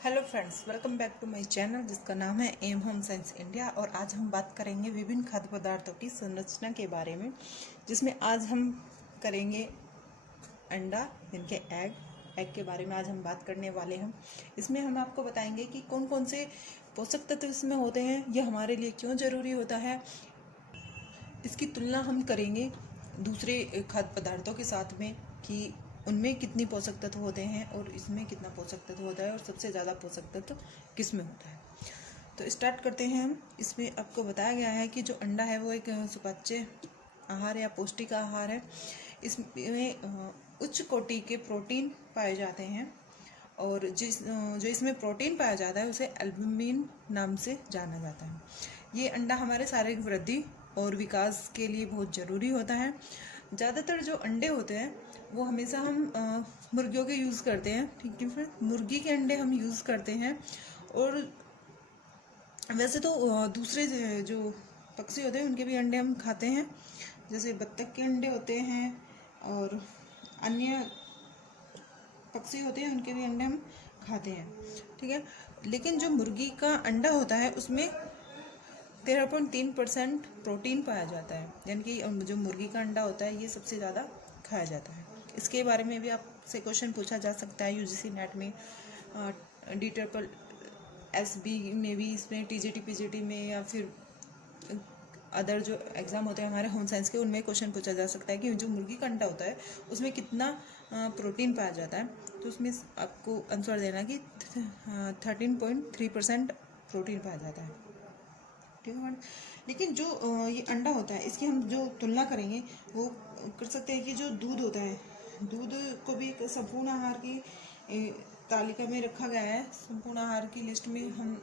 Hello friends, welcome back to my channel जिसका नाम है एम होम साइंस इंडिया। और आज हम बात करेंगे विभिन्न खाद्य पदार्थों की संरचना के बारे में, जिसमें आज हम करेंगे अंडा यानी कि एग के बारे में आज हम बात करने वाले हैं। इसमें हम आपको बताएंगे कि कौन कौन से पोषक तत्व इसमें होते हैं, यह हमारे लिए क्यों ज़रूरी होता है। इसकी तुलना हम करेंगे दूसरे खाद्य पदार्थों के साथ में कि उनमें कितनी पोषक तत्व होते हैं और इसमें कितना पोषक तत्व होता है और सबसे ज़्यादा पोषक तत्व किस में होता है। तो स्टार्ट करते हैं हम। इसमें आपको बताया गया है कि जो अंडा है वो एक सुपाच्य आहार या पौष्टिक आहार है। इसमें उच्च कोटि के प्रोटीन पाए जाते हैं और जो इसमें प्रोटीन पाया जाता है उसे एल्बुमिन नाम से जाना जाता है। ये अंडा हमारे शारीरिक वृद्धि और विकास के लिए बहुत ज़रूरी होता है। ज़्यादातर जो अंडे होते हैं वो हमेशा हम मुर्गियों के यूज़ करते हैं, ठीक है फ्रेंड। मुर्गी के अंडे हम यूज़ करते हैं। और वैसे तो दूसरे जो पक्षी होते हैं उनके भी अंडे हम खाते हैं, जैसे बत्तख के अंडे होते हैं और अन्य पक्षी होते हैं उनके भी अंडे हम खाते हैं, ठीक है। लेकिन जो मुर्गी का अंडा होता है उसमें 13.3% प्रोटीन पाया जाता है, यानी कि जो मुर्गी का अंडा होता है ये सबसे ज़्यादा खाया जाता है। इसके बारे में भी आपसे क्वेश्चन पूछा जा सकता है यूजीसी नेट में, DSSB में भी, इसमें TGT PGT में, या फिर अदर जो एग्ज़ाम होते हैं हमारे होम साइंस के, उनमें क्वेश्चन पूछा जा सकता है कि जो मुर्गी का अंडा होता है उसमें कितना प्रोटीन पाया जाता है। तो उसमें आपको आंसर देना कि 13.3% प्रोटीन पाया जाता है, ठीक है मैडम। लेकिन जो ये अंडा होता है इसकी हम जो तुलना करेंगे वो कर सकते हैं कि जो दूध होता है, दूध को भी एक संपूर्ण आहार की तालिका में रखा गया है। संपूर्ण आहार की लिस्ट में हम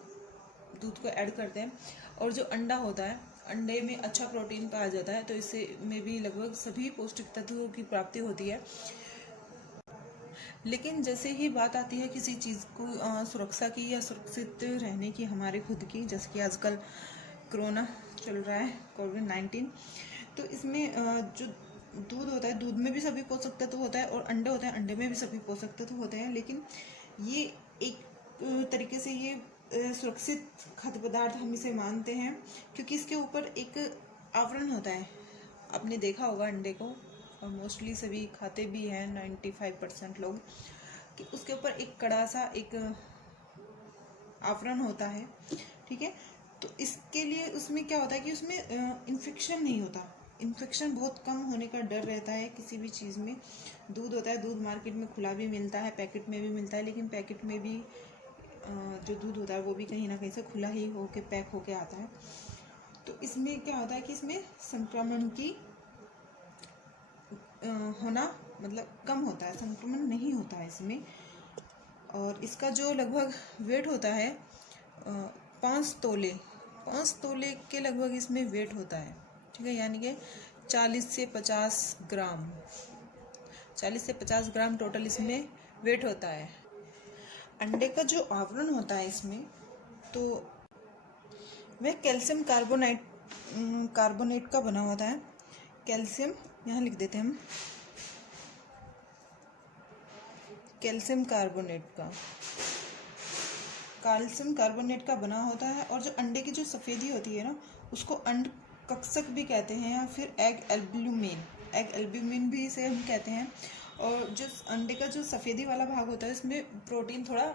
दूध को ऐड करते हैं। और जो अंडा होता है, अंडे में अच्छा प्रोटीन पाया जाता है, तो इससे में भी लगभग सभी पौष्टिक तत्वों की प्राप्ति होती है। लेकिन जैसे ही बात आती है किसी चीज़ को सुरक्षा की या सुरक्षित रहने की हमारे खुद की, जैसे कि आजकल कोरोना चल रहा है, कोविड-19, तो इसमें जो दूध होता है, दूध में भी सभी पोषक तत्व होता है, और अंडे होते हैं, अंडे में भी सभी पोषक तत्व होते हैं। लेकिन ये एक तरीके से ये सुरक्षित खाद्य पदार्थ हम इसे मानते हैं क्योंकि इसके ऊपर एक आवरण होता है। आपने देखा होगा अंडे को, और मोस्टली सभी खाते भी हैं 95% लोग, कि उसके ऊपर एक कड़ा सा एक आवरण होता है, ठीक है। तो इसके लिए उसमें क्या होता है कि उसमें इन्फेक्शन नहीं होता। इन्फेक्शन बहुत कम होने का डर रहता है किसी भी चीज़ में। दूध होता है, दूध मार्केट में खुला भी मिलता है, पैकेट में भी मिलता है, लेकिन पैकेट में भी जो दूध होता है वो भी कहीं ना कहीं से खुला ही होके पैक होके आता है। तो इसमें क्या होता है कि इसमें संक्रमण की होना मतलब कम होता है, संक्रमण नहीं होता है इसमें। और इसका जो लगभग वेट होता है 5 तोले के लगभग इसमें वेट होता है, ठीक है। यानी कि 40 से 50 ग्राम 40 से 50 ग्राम टोटल इसमें वेट होता है। अंडे का जो आवरण होता है इसमें, तो वह कैल्शियम कार्बोनेट का बना होता है। कैल्शियम यहाँ लिख देते हैं हम, कैल्शियम कार्बोनेट का बना होता है। और जो अंडे की जो सफ़ेदी होती है ना, उसको अंड कक्षक भी कहते हैं, या फिर एग एल्ब्यूमिन भी इसे हम कहते हैं। और जो अंडे का जो सफ़ेदी वाला भाग होता है उसमें प्रोटीन थोड़ा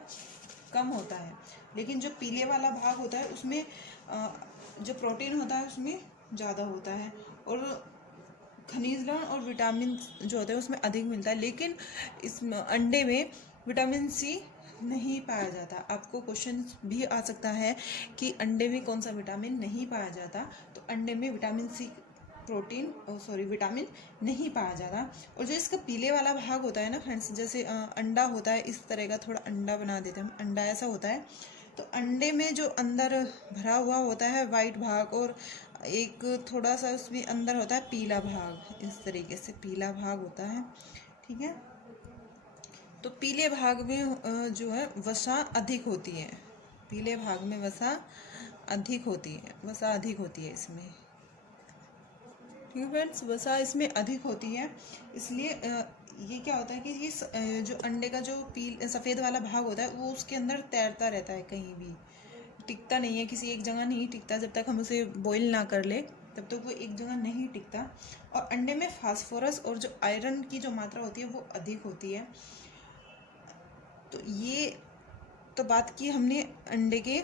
कम होता है, लेकिन जो पीले वाला भाग होता है उसमें जो प्रोटीन होता है उसमें ज़्यादा होता है, और खनिज लवण और विटामिन जो होते हैं उसमें अधिक मिलता है। लेकिन इस अंडे में विटामिन सी नहीं पाया जाता। आपको क्वेश्चन भी आ सकता है कि अंडे में कौन सा विटामिन नहीं पाया जाता, तो अंडे में विटामिन नहीं पाया जाता। और जो इसका पीले वाला भाग होता है ना फ्रेंड्स, जैसे अंडा होता है इस तरह का, थोड़ा अंडा बना देते हैं हम, अंडा ऐसा होता है। तो अंडे में जो अंदर भरा हुआ होता है वाइट भाग, और एक थोड़ा सा उसमें अंदर होता है पीला भाग, इस तरीके से पीला भाग होता है, ठीक है। तो पीले भाग में जो है वसा अधिक होती है, पीले भाग में वसा अधिक होती है इसमें, ठीक है फ्रेंड्स, वसा इसमें अधिक होती है। इसलिए ये क्या होता है कि ये जो अंडे का जो सफ़ेद वाला भाग होता है वो उसके अंदर तैरता रहता है, कहीं भी टिकता नहीं है, किसी एक जगह नहीं टिकता। जब तक हम उसे बॉईल ना कर ले तब तक वो एक जगह नहीं टिकता। और अंडे में फास्फोरस और जो आयरन की जो मात्रा होती है वो अधिक होती है। तो ये तो बात की हमने अंडे के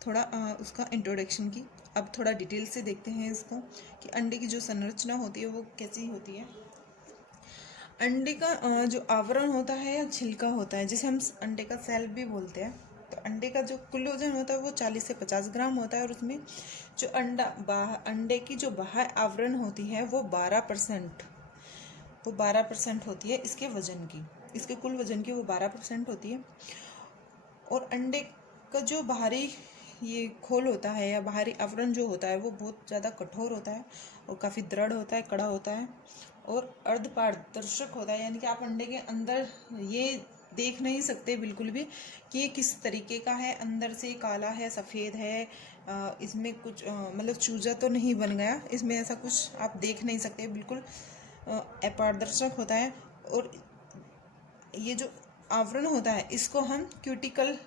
थोड़ा उसका इंट्रोडक्शन की। अब थोड़ा डिटेल से देखते हैं इसको कि अंडे की जो संरचना होती है वो कैसी होती है। अंडे का जो आवरण होता है या छिलका होता है, जिसे हम अंडे का सेल भी बोलते हैं। तो अंडे का जो कुल वजन होता है वो 40 से 50 ग्राम होता है। और उसमें जो अंडे की जो बाह्य आवरण होती है वो 12% होती है इसके वजन की, इसके कुल वजन की वो 12% होती है। और अंडे का जो बाहरी ये खोल होता है या बाहरी आवरण जो होता है वो बहुत ज़्यादा कठोर होता है और काफ़ी दृढ़ होता है, कड़ा होता है और अर्धपारदर्शक होता है। यानी कि आप अंडे के अंदर ये देख नहीं सकते बिल्कुल भी कि ये किस तरीके का है, अंदर से काला है, सफ़ेद है, इसमें कुछ मतलब चूजा तो नहीं बन गया, इसमें ऐसा कुछ आप देख नहीं सकते, बिल्कुल अपारदर्शक होता है। और ये जो आवरण होता है इसको हम क्यूटिकल,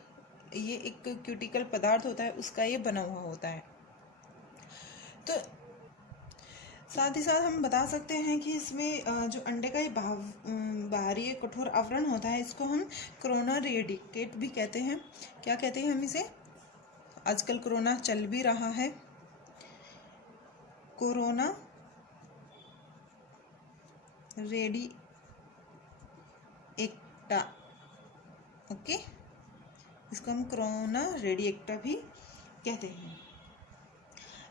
ये एक क्यूटिकल पदार्थ होता है उसका ये बना हुआ होता है। तो साथ ही साथ हम बता सकते हैं कि इसमें जो अंडे का ये बाहरी कठोर आवरण होता है इसको हम कोरोना रेडिकेट भी कहते हैं। क्या कहते हैं हम इसे? आजकल कोरोना चल भी रहा है, कोरोना रेडिएक्टा, ओके, इसको हम कोरोना रेडिएक्टा भी कहते हैं।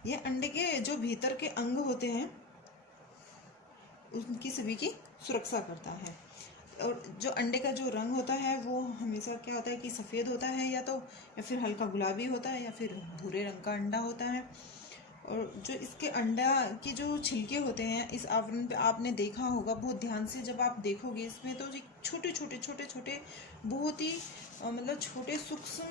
ये अंडे के जो भीतर के अंग होते हैं उनकी सभी की सुरक्षा करता है। और जो अंडे का जो रंग होता है वो हमेशा क्या होता है कि सफ़ेद होता है, या फिर हल्का गुलाबी होता है, या फिर भूरे रंग का अंडा होता है। और जो इसके अंडा के जो छिलके होते हैं इस आवरण पे आपने देखा होगा, बहुत ध्यान से जब आप देखोगे इसमें तो छोटे छोटे बहुत ही मतलब छोटे सूक्ष्म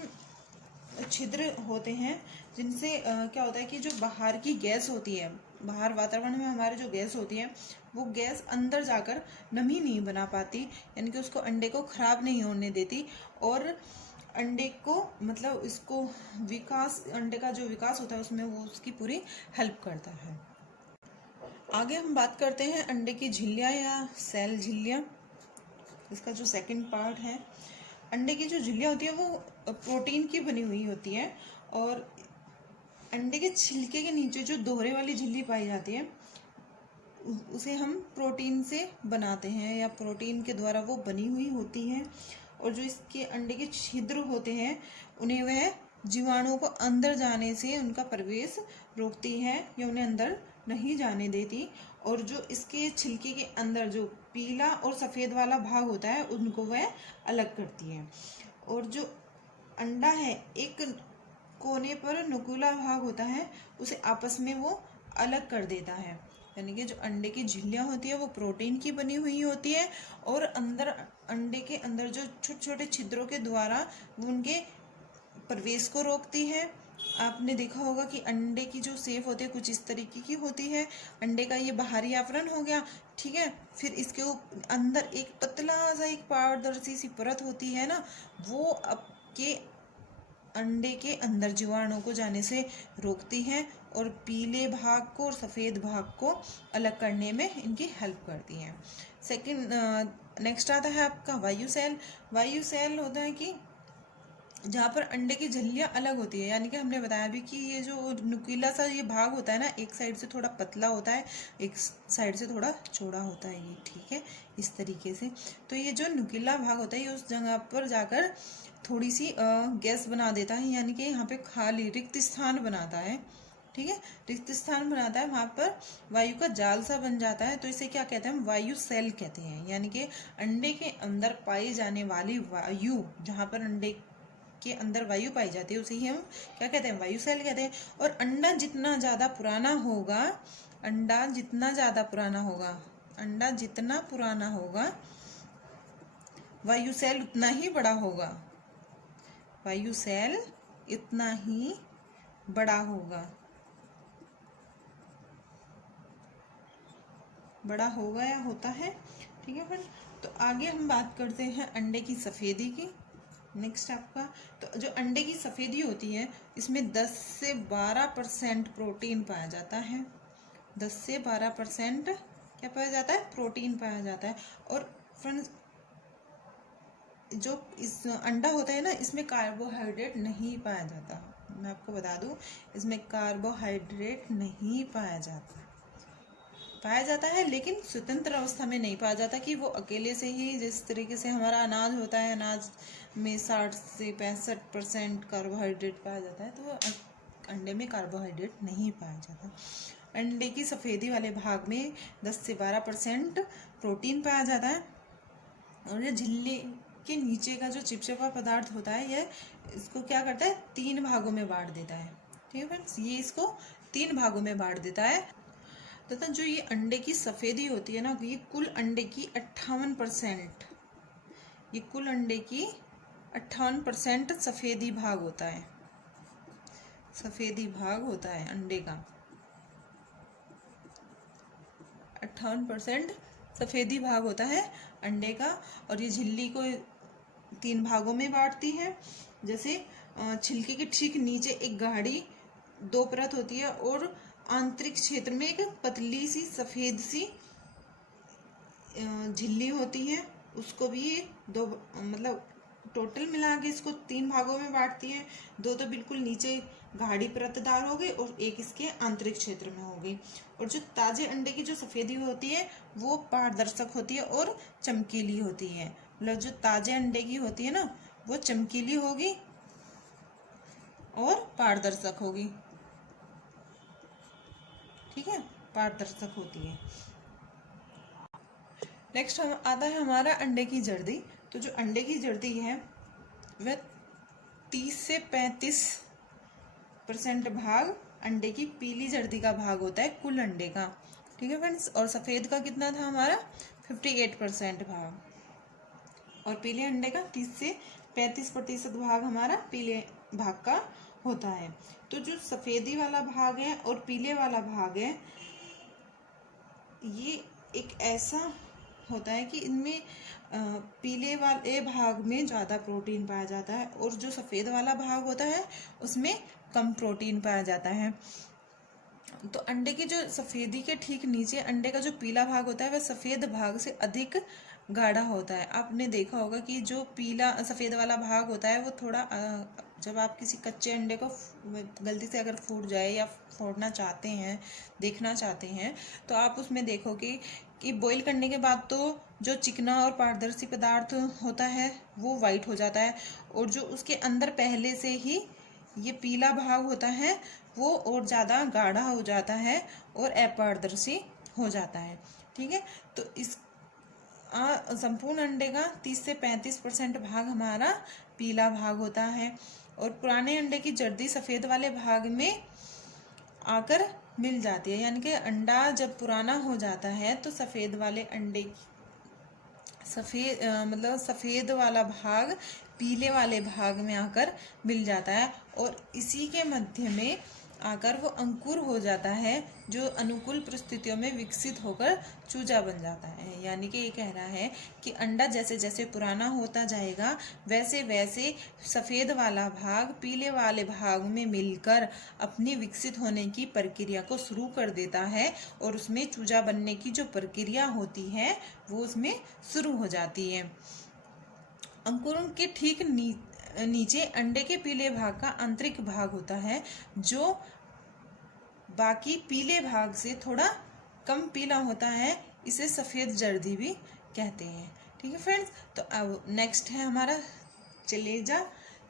छिद्र होते हैं, जिनसे क्या होता है कि जो बाहर की गैस होती है, बाहर वातावरण में हमारे जो गैस होती है वो गैस अंदर जाकर नमी नहीं बना पाती, यानी कि उसको अंडे को ख़राब नहीं होने देती और अंडे को मतलब इसको विकास, अंडे का जो विकास होता है उसमें वो उसकी पूरी हेल्प करता है। आगे हम बात करते हैं अंडे की झिल्लियाँ या सेल झिल्लियाँ, इसका जो सेकंड पार्ट है। अंडे की जो झिल्लियाँ होती है वो प्रोटीन की बनी हुई होती है और अंडे के छिलके के नीचे जो दोहरे वाली झिल्ली पाई जाती है उसे हम प्रोटीन से बनाते हैं या प्रोटीन के द्वारा वो बनी हुई होती है। और जो इसके अंडे के छिद्र होते हैं उन्हें वह जीवाणुओं को अंदर जाने से उनका प्रवेश रोकती है या उन्हें अंदर नहीं जाने देती। और जो इसके छिलके के अंदर जो पीला और सफ़ेद वाला भाग होता है उनको वह अलग करती है। और जो अंडा है एक कोने पर नुकीला भाग होता है उसे आपस में वो अलग कर देता है। यानी कि जो अंडे की झिल्लियाँ होती है वो प्रोटीन की बनी हुई होती है और अंदर अंडे के अंदर जो छोटे छोटे छिद्रों के द्वारा वो उनके प्रवेश को रोकती है। आपने देखा होगा कि अंडे की जो शेप होती है कुछ इस तरीके की होती है। अंडे का ये बाहरी आवरण हो गया, ठीक है, फिर इसके अंदर एक पतला सा एक पारदर्शी सी परत होती है ना, वो आपके अंडे के अंदर जीवाणु को जाने से रोकती है और पीले भाग को और सफ़ेद भाग को अलग करने में इनकी हेल्प करती हैं। नेक्स्ट आता है आपका वायु सेल। वायु सेल होता है कि जहाँ पर अंडे की झिल्लियाँ अलग होती है, यानी कि हमने बताया भी कि ये जो नुकीला सा ये भाग होता है ना, एक साइड से थोड़ा पतला होता है, एक साइड से थोड़ा चौड़ा होता है, ये ठीक है इस तरीके से। तो ये जो नुकीला भाग होता है ये उस जगह पर जाकर थोड़ी सी गैस बना देता है, यानी कि यहाँ पे खाली रिक्त स्थान बनाता है, ठीक है, रिक्त स्थान बनाता है, वहाँ पर वायु का जाल सा बन जाता है। तो इसे क्या कहते हैं? हम वायु सेल कहते हैं। यानी कि अंडे के अंदर पाई जाने वाली वायु, जहाँ पर अंडे के अंदर वायु पाई जाती है उसे ही हम क्या कहते हैं? वायु सेल कहते हैं। और अंडा जितना ज़्यादा पुराना होगा, अंडा जितना ज़्यादा पुराना होगा, अंडा जितना पुराना होगा वायु सेल उतना ही बड़ा होगा, वायु सेल इतना ही बड़ा होगा, बड़ा होगा या होता है, ठीक है फ्रेंड। तो आगे हम बात करते हैं अंडे की सफ़ेदी की। नेक्स्ट आपका, तो जो अंडे की सफ़ेदी होती है इसमें 10 से 12% प्रोटीन पाया जाता है। 10 से 12% क्या पाया जाता है? प्रोटीन पाया जाता है। और फ्रेंड्स, जो इस अंडा होता है ना, इसमें कार्बोहाइड्रेट नहीं पाया जाता। मैं आपको बता दूं, इसमें कार्बोहाइड्रेट नहीं पाया जाता। पाया जाता है लेकिन स्वतंत्र अवस्था में नहीं पाया जाता कि वो अकेले से ही, जिस तरीके से हमारा अनाज होता है, अनाज में 60 से 65% कार्बोहाइड्रेट पाया जाता है, तो वो अंडे में कार्बोहाइड्रेट नहीं पाया जाता। अंडे की सफ़ेदी वाले भाग में 10 से 12% प्रोटीन पाया जाता है। और ये झिल्ली के नीचे का जो चिपचिपा पदार्थ होता है, यह इसको क्या करता है? 3 भागों में बांट देता है। ठीक है फ्रेंड्स, ये इसको 3 भागों में बांट देता है। तथा जो ये अंडे की सफ़ेदी होती है ना, ये कुल अंडे की 58%, ये कुल अंडे की 58% सफ़ेदी भाग होता है। सफ़ेदी भाग होता है अंडे का 58% सफ़ेदी भाग होता है अंडे का। और ये झिल्ली को 3 भागों में बांटती है। जैसे छिलके के ठीक नीचे एक गाढ़ी 2 परत होती है और आंतरिक क्षेत्र में एक पतली सी सफ़ेद सी झिल्ली होती है। उसको भी 2, मतलब टोटल मिला के इसको 3 भागों में बांटती है। 2 तो बिल्कुल नीचे गाढ़ी परतदार हो गई और एक इसके आंतरिक क्षेत्र में हो गई। और जो ताजे अंडे की जो सफ़ेदी होती है वो पारदर्शक होती है और चमकीली होती है। मतलब जो ताजे अंडे की होती है ना, वो चमकीली होगी और पारदर्शक होगी। ठीक है, पारदर्शक होती है। नेक्स्ट हम आता है हमारा अंडे की जर्दी। तो जो अंडे की जर्दी है वह 30 से 35% भाग अंडे की पीली जर्दी का भाग होता है कुल अंडे का। ठीक है फ्रेंड्स, और सफ़ेद का कितना था हमारा? 58% भाग। और पीले अंडे का 30 से 35% भाग हमारा पीले भाग का होता है। तो जो सफ़ेदी वाला भाग है और पीले वाला भाग है, ये एक ऐसा होता है कि इनमें पीले वाले भाग में ज़्यादा प्रोटीन पाया जाता है और जो सफ़ेद वाला भाग होता है उसमें कम प्रोटीन पाया जाता है। तो अंडे की जो सफ़ेदी के ठीक नीचे अंडे का जो पीला भाग होता है वह सफ़ेद भाग से अधिक गाढ़ा होता है। आपने देखा होगा कि जो पीला सफ़ेद वाला भाग होता है वो थोड़ा, जब आप किसी कच्चे अंडे को गलती से अगर फूट जाए या फोड़ना चाहते हैं, देखना चाहते हैं, तो आप उसमें देखोगे कि बॉईल करने के बाद तो जो चिकना और पारदर्शी पदार्थ होता है वो वाइट हो जाता है और जो उसके अंदर पहले से ही ये पीला भाग होता है वो और ज़्यादा गाढ़ा हो जाता है और अपारदर्शी हो जाता है। ठीक है, तो इस संपूर्ण अंडे का 30 से 35% भाग हमारा पीला भाग होता है। और पुराने अंडे की जर्दी सफ़ेद वाले भाग में आकर मिल जाती है, यानी कि अंडा जब पुराना हो जाता है तो सफ़ेद वाले अंडे मतलब सफ़ेद वाला भाग पीले वाले भाग में आकर मिल जाता है और इसी के मध्य में आकर वो अंकुर हो जाता है जो अनुकूल परिस्थितियों में विकसित होकर चूजा बन जाता है। यानी कि ये कह रहा है कि अंडा जैसे जैसे पुराना होता जाएगा वैसे वैसे सफ़ेद वाला भाग पीले वाले भाग में मिलकर अपनी विकसित होने की प्रक्रिया को शुरू कर देता है और उसमें चूजा बनने की जो प्रक्रिया होती है वो उसमें शुरू हो जाती है। अंकुरण के ठीक नीचे अंडे के पीले भाग का आंतरिक भाग होता है जो बाकी पीले भाग से थोड़ा कम पीला होता है। इसे सफ़ेद जर्दी भी कहते हैं। ठीक है फ्रेंड्स, तो अब नेक्स्ट है हमारा चलेजा।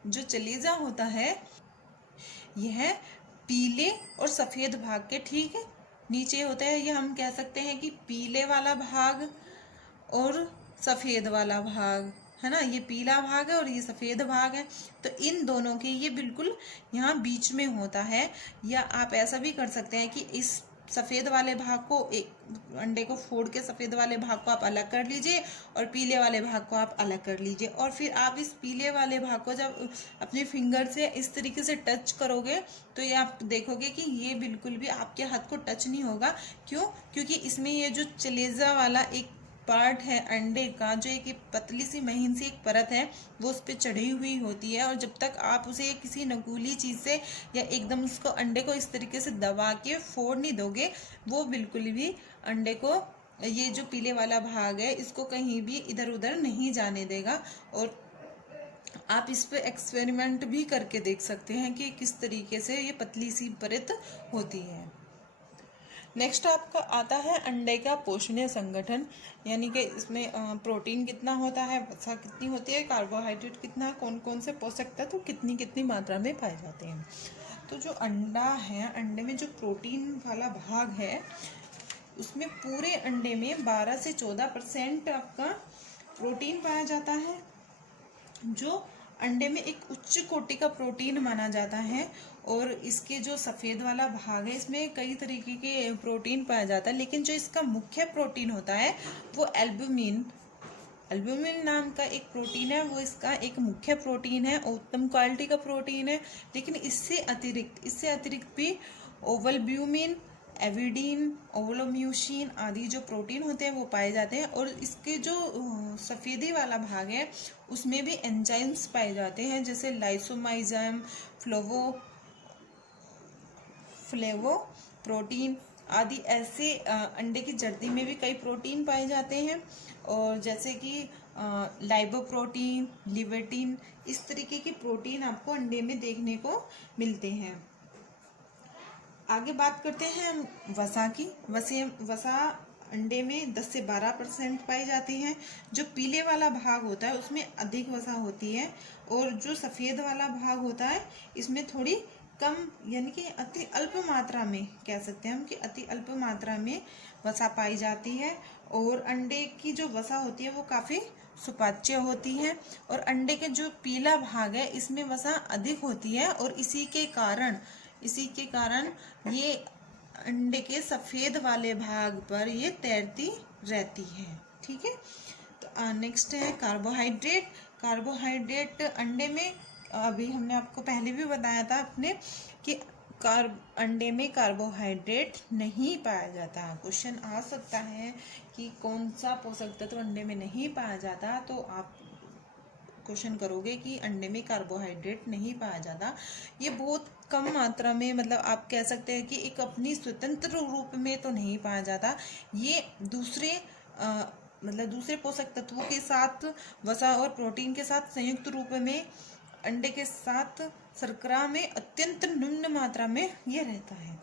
जो चलेजा होता है यह पीले और सफ़ेद भाग के ठीक नीचे होता है। यह हम कह सकते हैं कि पीले वाला भाग और सफ़ेद वाला भाग है ना, ये पीला भाग है और ये सफ़ेद भाग है। तो इन दोनों के ये बिल्कुल यहाँ बीच में होता है। या आप ऐसा भी कर सकते हैं कि इस सफ़ेद वाले भाग को, एक अंडे को फोड़ के सफ़ेद वाले भाग को आप अलग कर लीजिए और पीले वाले भाग को आप अलग कर लीजिए और फिर आप इस पीले वाले भाग को जब अपने फिंगर से इस तरीके से टच करोगे तो ये आप देखोगे कि ये बिल्कुल भी आपके हाथ को टच नहीं होगा। क्यों? क्योंकि इसमें ये जो चलेजा वाला एक पार्ट है अंडे का, जो एक पतली सी महीन सी एक परत है, वो उस पर चढ़ी हुई होती है। और जब तक आप उसे किसी नकूली चीज़ से या एकदम उसको अंडे को इस तरीके से दबा के फोड़ नहीं दोगे, वो बिल्कुल भी अंडे को, ये जो पीले वाला भाग है, इसको कहीं भी इधर उधर नहीं जाने देगा। और आप इस पे एक्सपेरिमेंट भी करके देख सकते हैं कि किस तरीके से ये पतली सी परत होती है। नेक्स्ट आपका आता है अंडे का पोषणीय संगठन, यानी कि इसमें प्रोटीन कितना होता है, वसा कितनी होती है, कार्बोहाइड्रेट कितना, कौन कौन से पोषक तत्व कितनी कितनी मात्रा में पाए जाते हैं। तो जो अंडा है, अंडे में जो प्रोटीन वाला भाग है, उसमें पूरे अंडे में 12 से 14% आपका प्रोटीन पाया जाता है, जो अंडे में एक उच्च कोटि का प्रोटीन माना जाता है। और इसके जो सफ़ेद वाला भाग है, इसमें कई तरीके के प्रोटीन पाया जाता है, लेकिन जो इसका मुख्य प्रोटीन होता है वो एल्ब्यूमिन, एल्ब्यूमिन नाम का एक प्रोटीन है, वो इसका एक मुख्य प्रोटीन है, उत्तम क्वालिटी का प्रोटीन है। लेकिन इससे अतिरिक्त भी ओवलब्यूमिन, एविडीन, ओवलोम्यूसिन आदि जो प्रोटीन होते हैं वो पाए जाते हैं। और इसके जो सफ़ेदी वाला भाग है, उसमें भी एंजाइम्स पाए जाते हैं, जैसे लाइसोमाइजम, फ्लेवो प्रोटीन आदि। ऐसे अंडे की जर्दी में भी कई प्रोटीन पाए जाते हैं, और जैसे कि लाइबोप्रोटीन, लिवेटिन, इस तरीके की प्रोटीन आपको अंडे में देखने को मिलते हैं। आगे बात करते हैं हम वसा की। वसा अंडे में 10 से 12% पाई जाती है। जो पीले वाला भाग होता है उसमें अधिक वसा होती है, और जो सफ़ेद वाला भाग होता है इसमें थोड़ी कम, यानी कि अति अल्प मात्रा में, कह सकते हैं हम कि अति अल्प मात्रा में वसा पाई जाती है। और अंडे की जो वसा होती है वो काफ़ी सुपाच्य होती है। और अंडे के जो पीला भाग है इसमें वसा अधिक होती है, और इसी के कारण ये अंडे के सफ़ेद वाले भाग पर ये तैरती रहती है। ठीक है। तो नेक्स्ट है कार्बोहाइड्रेट। कार्बोहाइड्रेट अंडे में, अभी हमने आपको पहले भी बताया था अपने कि अंडे में कार्बोहाइड्रेट नहीं पाया जाता। क्वेश्चन आ सकता है कि कौन सा पोषक तत्व अंडे में नहीं पाया जाता, तो आप क्वेश्चन करोगे कि अंडे में कार्बोहाइड्रेट नहीं पाया जाता। ये बहुत कम मात्रा में, मतलब आप कह सकते हैं कि एक अपनी स्वतंत्र रूप में तो नहीं पाया जाता। ये दूसरे पोषक तत्वों के साथ, वसा और प्रोटीन के साथ संयुक्त रूप में अंडे के साथ शर्करा में अत्यंत निम्न मात्रा में ये रहता है।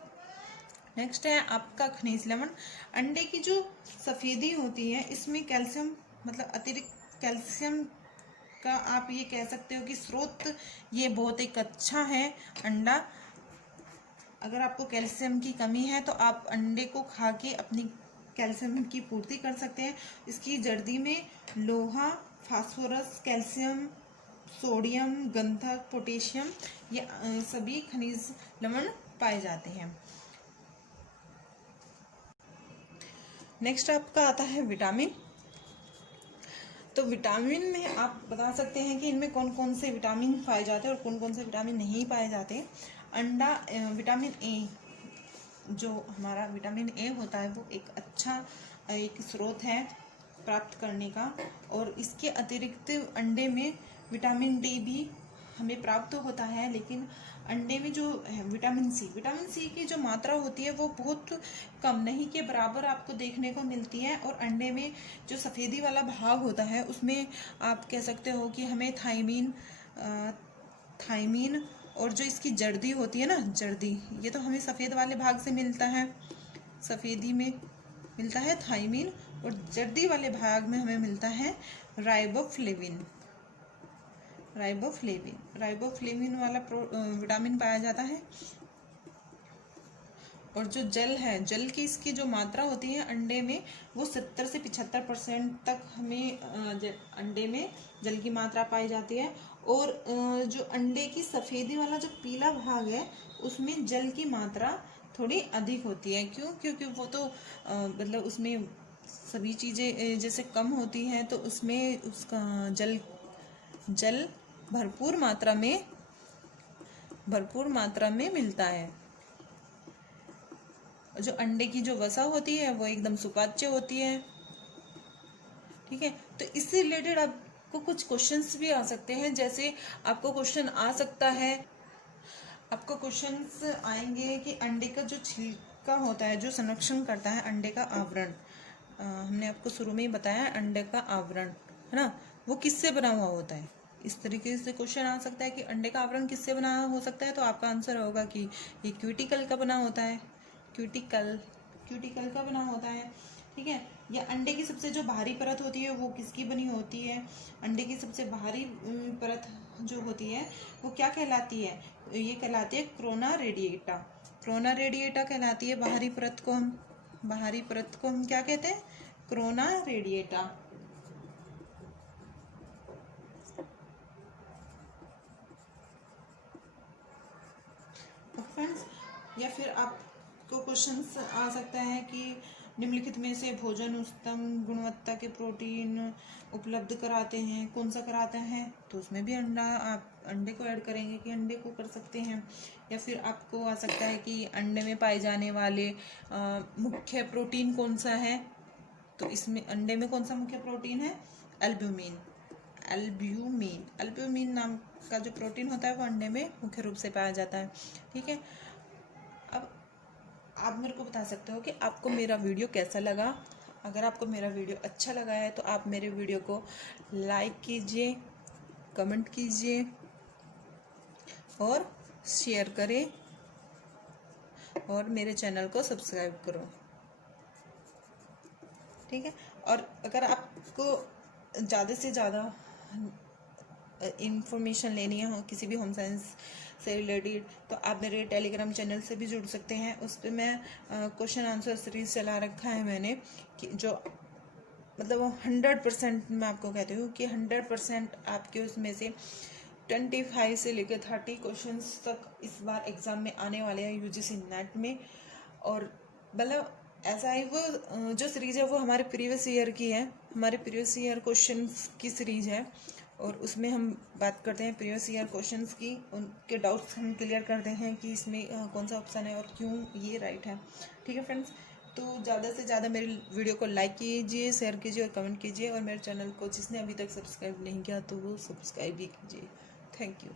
नेक्स्ट है आपका खनिज लवण। अंडे की जो सफ़ेदी होती है इसमें कैल्शियम, मतलब अतिरिक्त कैल्शियम का आप ये कह सकते हो कि स्रोत ये बहुत एक अच्छा है अंडा। अगर आपको कैल्शियम की कमी है तो आप अंडे को खा के अपनी कैल्शियम की पूर्ति कर सकते हैं। इसकी जर्दी में लोहा, फास्फोरस, कैल्शियम, सोडियम, गंधक, पोटेशियम, ये सभी खनिज लवण पाए जाते हैं। नेक्स्ट आपका आता है विटामिन। तो विटामिन में आप बता सकते हैं कि इनमें कौन कौन से विटामिन पाए जाते हैं और कौन कौन से विटामिन नहीं पाए जाते। विटामिन ए, जो हमारा विटामिन ए होता है वो एक अच्छा एक स्रोत है प्राप्त करने का। और इसके अतिरिक्त अंडे में विटामिन डी भी हमें प्राप्त होता है, लेकिन अंडे में जो विटामिन सी की जो मात्रा होती है वो बहुत कम, नहीं के बराबर आपको देखने को मिलती है। और अंडे में जो सफ़ेदी वाला भाग होता है उसमें आप कह सकते हो कि हमें थायमीन और जो इसकी जर्दी होती है ना, जर्दी, ये तो हमें सफ़ेद वाले भाग से मिलता है, सफ़ेदी में मिलता है थायमीन, और जर्दी वाले भाग में हमें मिलता है राइबोफ्लेविन राइबोफ्लेविन वाला विटामिन पाया जाता है। और जो जल की इसकी जो मात्रा होती है अंडे में वो 70 से 75% तक हमें अंडे में जल की मात्रा पाई जाती है। और जो अंडे की सफ़ेदी वाला जो पीला भाग है उसमें जल की मात्रा थोड़ी अधिक होती है। क्यों? क्योंकि वो तो मतलब उसमें सभी चीज़ें जैसे कम होती हैं, तो उसमें उसका जल भरपूर मात्रा में मिलता है। जो अंडे की जो वसा होती है वो एकदम सुपाच्य होती है। ठीक है। तो इससे रिलेटेड आपको कुछ क्वेश्चंस भी आ सकते हैं, जैसे आपको क्वेश्चन आ सकता है, आपको क्वेश्चंस आएंगे कि अंडे का जो छिलका होता है जो संरक्षण करता है अंडे का आवरण, हमने आपको शुरू में ही बताया अंडे का आवरण है ना, वो किससे बना हुआ होता है। इस तरीके से क्वेश्चन आ सकता है कि अंडे का आवरण किससे बना हो सकता है, तो आपका आंसर होगा कि ये क्यूटिकल का बना होता है, क्यूटिकल का बना होता है। ठीक है। या अंडे की सबसे जो बाहरी परत होती है वो किसकी बनी होती है, अंडे की सबसे बाहरी परत जो होती है वो क्या कहलाती है, ये कहलाती है क्रोना रेडिएटा। क्रोना रेडिएटा कहलाती है बाहरी परत को हम क्या कहते हैं, क्रोना रेडिएटा। फ्रेंड्स, या फिर आपको क्वेश्चन आ सकता है कि निम्नलिखित में से भोजन उच्चतम गुणवत्ता के प्रोटीन उपलब्ध कराते हैं, कौन सा कराता है, तो उसमें भी आप अंडे को ऐड करेंगे कि अंडे को कर सकते हैं। या फिर आपको आ सकता है कि अंडे में पाए जाने वाले मुख्य प्रोटीन कौन सा है, तो इसमें अंडे में कौन सा मुख्य प्रोटीन है, एल्ब्यूमिन। एल्ब्यूमिन नाम का जो प्रोटीन होता है वो अंडे में मुख्य रूप से पाया जाता है। ठीक है। अब आप मेरे को बता सकते हो कि आपको मेरा वीडियो कैसा लगा। अगर आपको मेरा वीडियो अच्छा लगा है तो आप मेरे वीडियो को लाइक कीजिए, कमेंट कीजिए और शेयर करें और मेरे चैनल को सब्सक्राइब करो। ठीक है। और अगर आपको ज़्यादा से ज़्यादा इंफॉर्मेशन लेनी है किसी भी होम साइंस से रिलेटेड, तो आप मेरे टेलीग्राम चैनल से भी जुड़ सकते हैं। उस पर मैं क्वेश्चन आंसर सीरीज चला रखा है मैंने, कि जो मतलब 100% मैं आपको कहती हूँ कि 100% आपके उसमें से 25 से लेकर 30 क्वेश्चंस तक इस बार एग्ज़ाम में आने वाले हैं यूजीसी नेट में। और मतलब ऐसा है, वो जो सीरीज़ है वो हमारे प्रीवियस ईयर की है, हमारे प्रीवियस ईयर क्वेश्चंस की सीरीज़ है, और उसमें हम बात करते हैं प्रीवियस ईयर क्वेश्चंस की, उनके डाउट्स हम क्लियर करते हैं कि इसमें कौन सा ऑप्शन है और क्यों ये राइट है। ठीक है फ्रेंड्स, तो ज़्यादा से ज़्यादा मेरे वीडियो को लाइक कीजिए, शेयर कीजिए और कमेंट कीजिए, और मेरे चैनल को जिसने अभी तक सब्सक्राइब नहीं किया तो वो सब्सक्राइब भी कीजिए। Thank you.